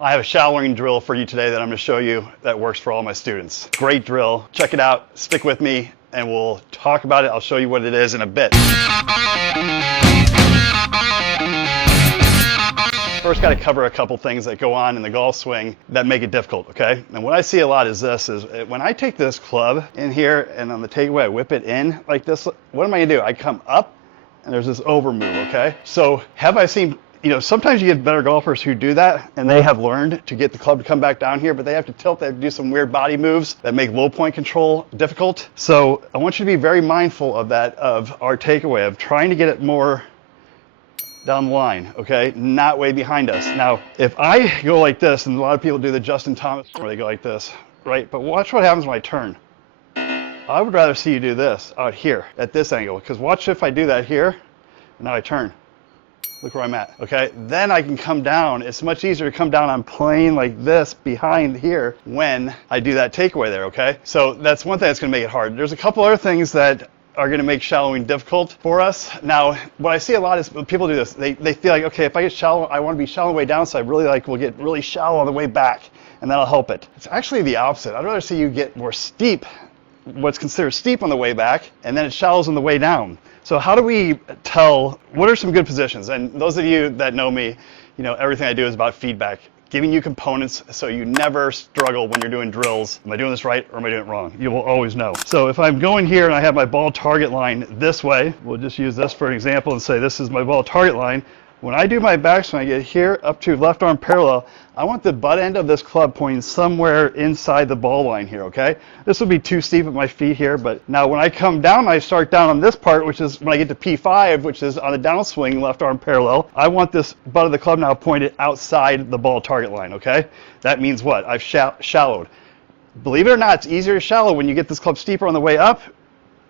I have a shallowing drill for you today that I'm going to show you that works for all my students. Great drill. Check it out. Stick with me and we'll talk about it. I'll show you what it is in a bit. First, got to cover a couple things that go on in the golf swing that make it difficult, okay? And what I see a lot is this, is when I take this club in here and on the takeaway, I whip it in like this, what am I going to do? I come up and there's this over move, okay? So have I seen, you know, sometimes you get better golfers who do that and they have learned to get the club to come back down here, but they have to tilt, they have to do some weird body moves that make low point control difficult. So I want you to be very mindful of that, of our takeaway, of trying to get it more down the line, okay? Not way behind us. Now, if I go like this, and a lot of people do the Justin Thomas where they go like this, right? But watch what happens when I turn. I would rather see you do this out here at this angle, because watch if I do that here, and now I turn. Look where I'm at, okay? Then I can come down. It's much easier to come down on plane like this behind here when I do that takeaway there, okay? So that's one thing that's gonna make it hard. There's a couple other things that are going to make shallowing difficult for us. Now, what I see a lot is when people do this, they feel like, okay, if I get shallow, I want to be shallow way down, so I really will get really shallow on the way back, and that'll help it. It's actually the opposite. I'd rather see you get more steep, what's considered steep on the way back, and then it shallows on the way down. So how do we tell, what are some good positions? And those of you that know me, you know, everything I do is about feedback, giving you components so you never struggle when you're doing drills. Am I doing this right or am I doing it wrong? You will always know. So if I'm going here and I have my ball target line this way, we'll just use this for an example and say this is my ball target line. When I do my backswing, I get here up to left arm parallel, I want the butt end of this club pointing somewhere inside the ball line here, okay? This would be too steep at my feet here, but now when I come down, I start down on this part, which is when I get to P5, which is on the downswing, left arm parallel. I want this butt of the club now pointed outside the ball target line, okay? That means what? I've shallowed. Believe it or not, it's easier to shallow when you get this club steeper on the way up,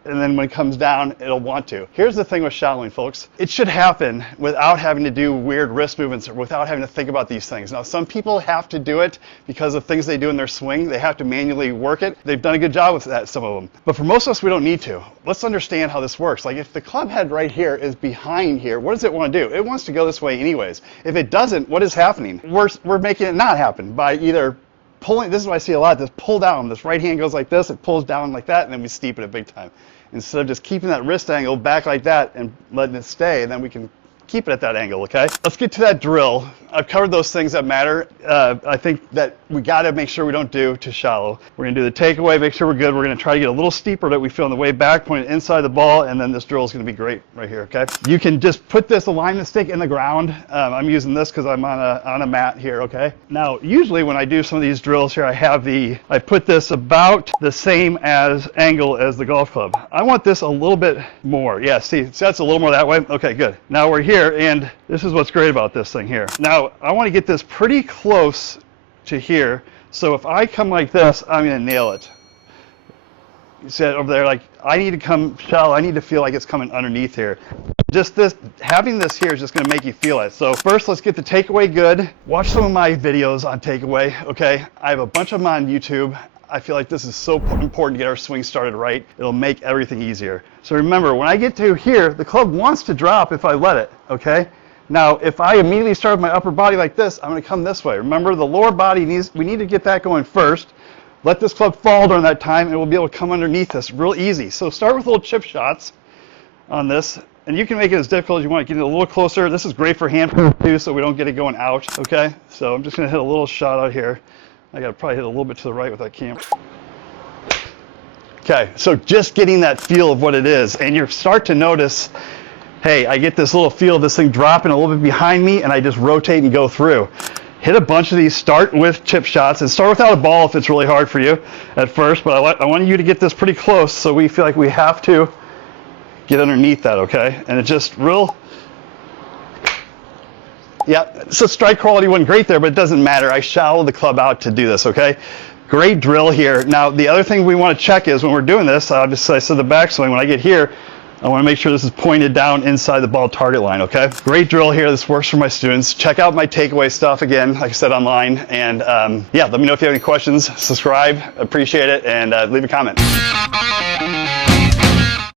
and then when it comes down, it'll want to. Here's the thing with shallowing, folks. It should happen without having to do weird wrist movements or without having to think about these things. Now, some people have to do it because of things they do in their swing. They have to manually work it. They've done a good job with that, some of them. But for most of us, we don't need to. Let's understand how this works. Like if the club head right here is behind here, what does it want to do? It wants to go this way anyways. If it doesn't, what is happening? We're making it not happen by either pulling, this is what I see a lot, this pull down. This right hand goes like this, it pulls down like that, and then we steep it a big time. Instead of just keeping that wrist angle back like that and letting it stay, and then we can keep it at that angle, okay? Let's get to that drill. I've covered those things that matter. I think that we gotta make sure we don't do too shallow. We're gonna do the takeaway, make sure we're good. We're gonna try to get a little steeper that we feel on the way back, point it inside the ball, and then this drill is gonna be great right here, okay? You can just put this alignment stick in the ground. I'm using this because I'm on a mat here, okay? Now, usually when I do some of these drills here, I put this about the same angle as the golf club. I want this a little bit more. Yeah, see that's a little more that way? Okay, good. Now we're here, and this is what's great about this thing here. Now, I want to get this pretty close to here, so if I come like this, I'm going to nail it. You see it over there, like, I need to come shallow, I need to feel like it's coming underneath here. Just this, having this here is just going to make you feel it. So first, let's get the takeaway good. Watch some of my videos on takeaway, okay? I have a bunch of them on YouTube. I feel like this is so important to get our swing started right. It'll make everything easier. So remember, when I get to here, the club wants to drop if I let it, okay? Now, if I immediately start with my upper body like this, I'm going to come this way. Remember, the lower body we need to get that going first. Let this club fall during that time, and we'll be able to come underneath this real easy. So start with little chip shots on this, and you can make it as difficult as you want. Get it a little closer. This is great for hand too, so we don't get it going out, okay? So I'm just going to hit a little shot out here. I got to probably hit a little bit to the right with that camera. Okay, so just getting that feel of what it is, and you start to notice, hey, I get this little feel of this thing dropping a little bit behind me, and I just rotate and go through. Hit a bunch of these, start with chip shots, and start without a ball if it's really hard for you at first, but I want you to get this pretty close so we feel like we have to get underneath that, okay? And it's just real, yeah, so strike quality wasn't great there, but it doesn't matter. I shallowed the club out to do this, okay? Great drill here. Now, the other thing we want to check is when we're doing this, I said the backswing, when I get here, I want to make sure this is pointed down inside the ball target line, okay? Great drill here. This works for my students. Check out my takeaway stuff again, like I said, online. And yeah, let me know if you have any questions. Subscribe. Appreciate it. And leave a comment.